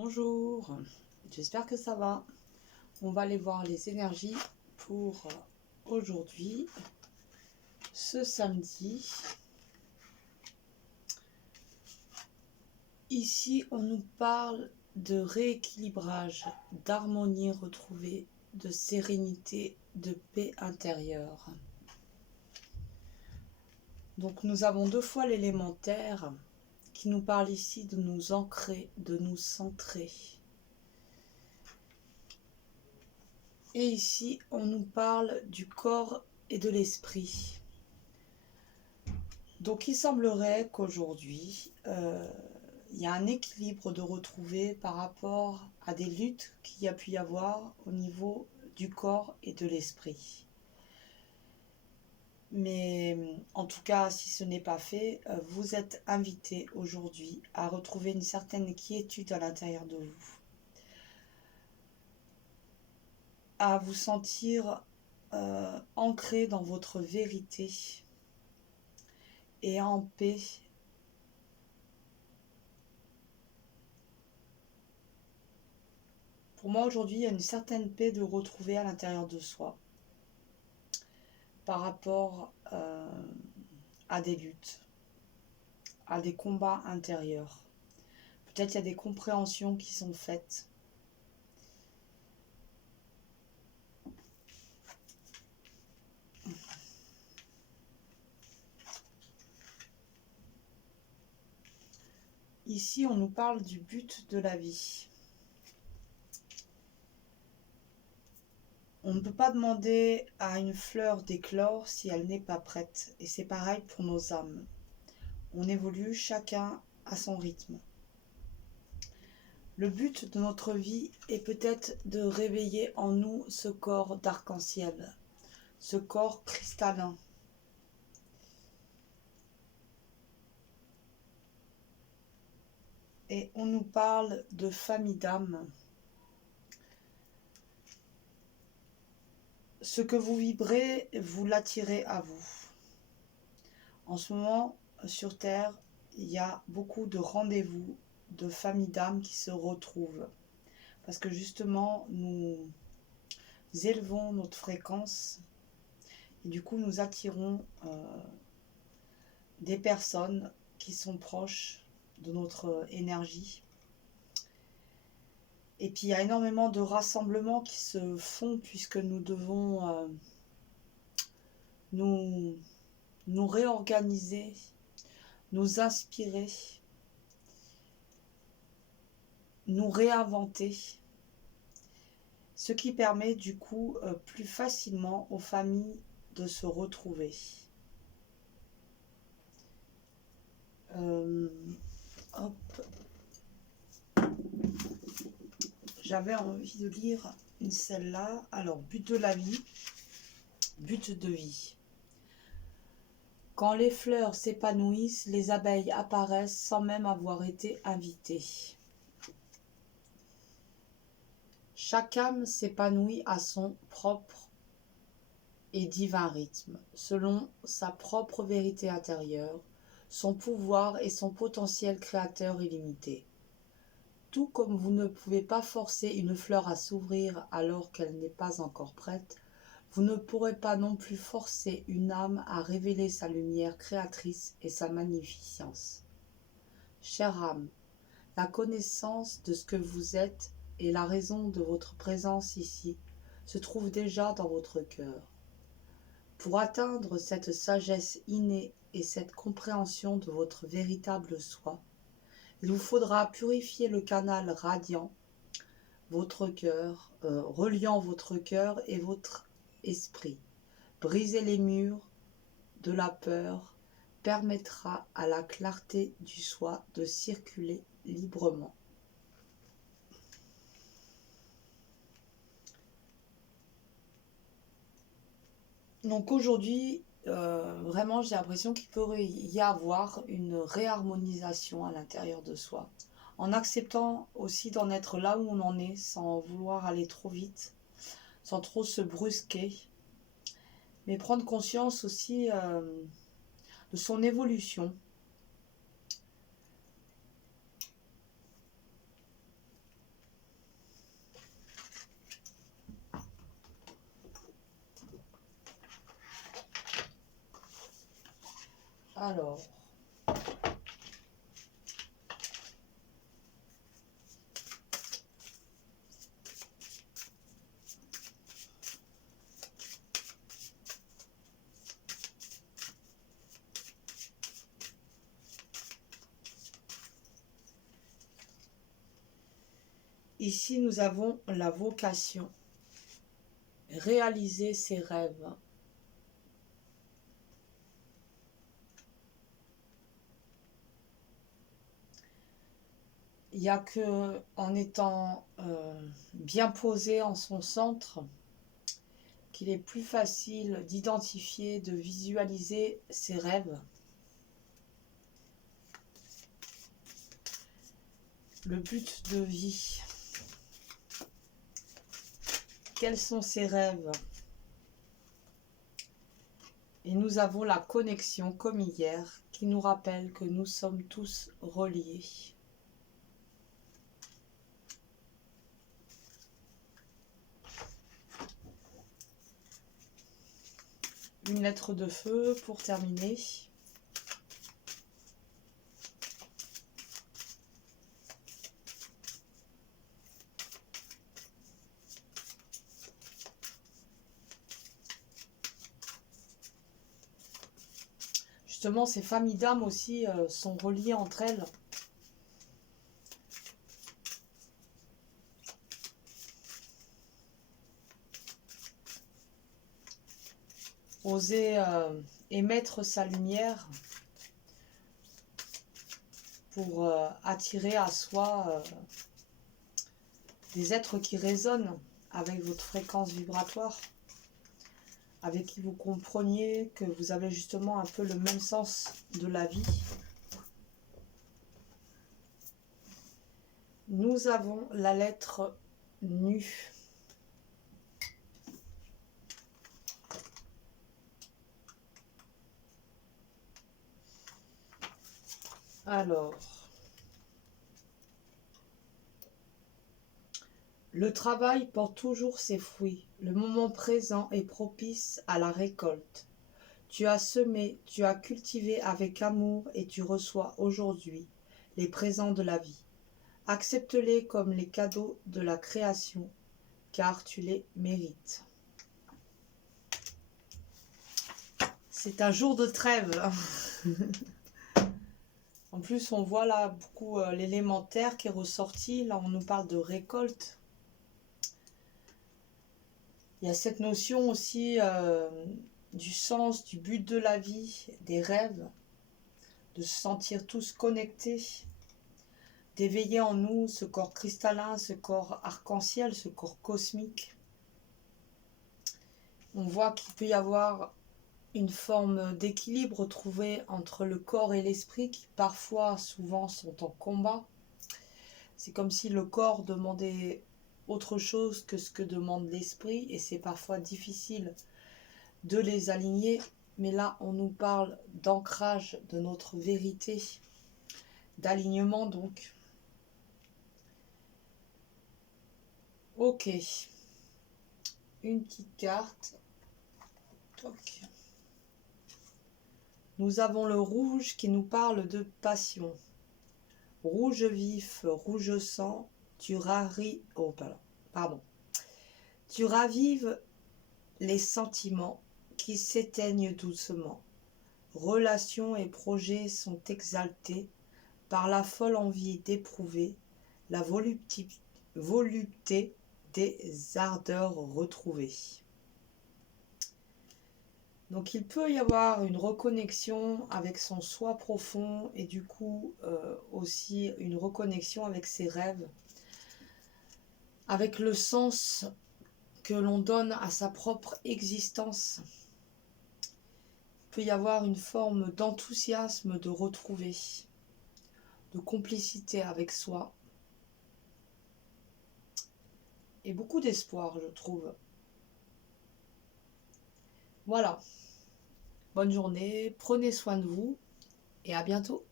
Bonjour, j'espère que ça va. On va aller voir les énergies pour aujourd'hui, ce samedi. Ici, on nous parle de rééquilibrage, d'harmonie retrouvée, de sérénité, de paix intérieure. Donc nous avons deux fois l'élémentaire qui nous parle ici de nous ancrer, de nous centrer. Et ici, on nous parle du corps et de l'esprit. Donc il semblerait qu'aujourd'hui, il y a un équilibre de retrouver par rapport à des luttes qu'il y a pu y avoir au niveau du corps et de l'esprit. Mais en tout cas, si ce n'est pas fait, vous êtes invité aujourd'hui à retrouver une certaine quiétude à l'intérieur de vous. À vous sentir ancré dans votre vérité et en paix. Pour moi, aujourd'hui, il y a une certaine paix de retrouver à l'intérieur de soi par rapport à des luttes, à des combats intérieurs. Peut-être il y a des compréhensions qui sont faites. Ici, on nous parle du but de la vie. On ne peut pas demander à une fleur d'éclore si elle n'est pas prête. Et c'est pareil pour nos âmes. On évolue chacun à son rythme. Le but de notre vie est peut-être de réveiller en nous ce corps d'arc-en-ciel, ce corps cristallin. Et on nous parle de famille d'âme. Ce que vous vibrez, vous l'attirez à vous. En ce moment, sur Terre, il y a beaucoup de rendez-vous de familles d'âmes qui se retrouvent. Parce que justement, nous élevons notre fréquence et du coup, nous attirons des personnes qui sont proches de notre énergie. Et puis, il y a énormément de rassemblements qui se font puisque nous devons nous réorganiser, nous inspirer, nous réinventer, ce qui permet du coup plus facilement aux familles de se retrouver. Hop. J'avais envie de lire celle-là. Alors, but de la vie, but de vie. Quand les fleurs s'épanouissent, les abeilles apparaissent sans même avoir été invitées. Chaque âme s'épanouit à son propre et divin rythme, selon sa propre vérité intérieure, son pouvoir et son potentiel créateur illimité. Tout comme vous ne pouvez pas forcer une fleur à s'ouvrir alors qu'elle n'est pas encore prête, vous ne pourrez pas non plus forcer une âme à révéler sa lumière créatrice et sa magnificence. Chère âme, la connaissance de ce que vous êtes et la raison de votre présence ici se trouve déjà dans votre cœur. Pour atteindre cette sagesse innée et cette compréhension de votre véritable soi, il vous faudra purifier le canal radiant, votre cœur, reliant votre cœur et votre esprit. Briser les murs de la peur permettra à la clarté du soi de circuler librement. Donc aujourd'hui, vraiment j'ai l'impression qu'il pourrait y avoir une réharmonisation à l'intérieur de soi, en acceptant aussi d'en être là où on en est, sans vouloir aller trop vite, sans trop se brusquer, mais prendre conscience aussi de son évolution. Alors, ici nous avons la vocation, réaliser ses rêves. Il n'y a que en étant bien posé en son centre qu'il est plus facile d'identifier, de visualiser ses rêves. Le but de vie. Quels sont ses rêves? Et nous avons la connexion comme hier qui nous rappelle que nous sommes tous reliés. Une lettre de feu pour terminer. Justement, ces familles d'âmes aussi sont reliées entre elles. Oser émettre sa lumière pour attirer à soi des êtres qui résonnent avec votre fréquence vibratoire, avec qui vous compreniez que vous avez justement un peu le même sens de la vie. Nous avons la lettre NU. Alors, le travail porte toujours ses fruits. Le moment présent est propice à la récolte. Tu as semé, tu as cultivé avec amour et tu reçois aujourd'hui les présents de la vie. Accepte-les comme les cadeaux de la création, car tu les mérites. C'est un jour de trêve. En plus, on voit là beaucoup l'élémentaire qui est ressorti. Là, on nous parle de récolte. Il y a cette notion aussi du sens, du but de la vie, des rêves, de se sentir tous connectés, d'éveiller en nous ce corps cristallin, ce corps arc-en-ciel, ce corps cosmique. On voit qu'il peut y avoir une forme d'équilibre trouvée entre le corps et l'esprit qui parfois, souvent, sont en combat. C'est comme si le corps demandait autre chose que ce que demande l'esprit et c'est parfois difficile de les aligner. Mais là, on nous parle d'ancrage de notre vérité, d'alignement donc. Ok. Une petite carte. Toc. Nous avons le rouge qui nous parle de passion. Rouge vif, rouge sang, tu Tu ravives les sentiments qui s'éteignent doucement. Relations et projets sont exaltés par la folle envie d'éprouver la volupté des ardeurs retrouvées. Donc il peut y avoir une reconnexion avec son soi profond et du coup aussi une reconnexion avec ses rêves, avec le sens que l'on donne à sa propre existence. Il peut y avoir une forme d'enthousiasme de retrouver, de complicité avec soi et beaucoup d'espoir, je trouve. Voilà. Bonne journée, prenez soin de vous et à bientôt.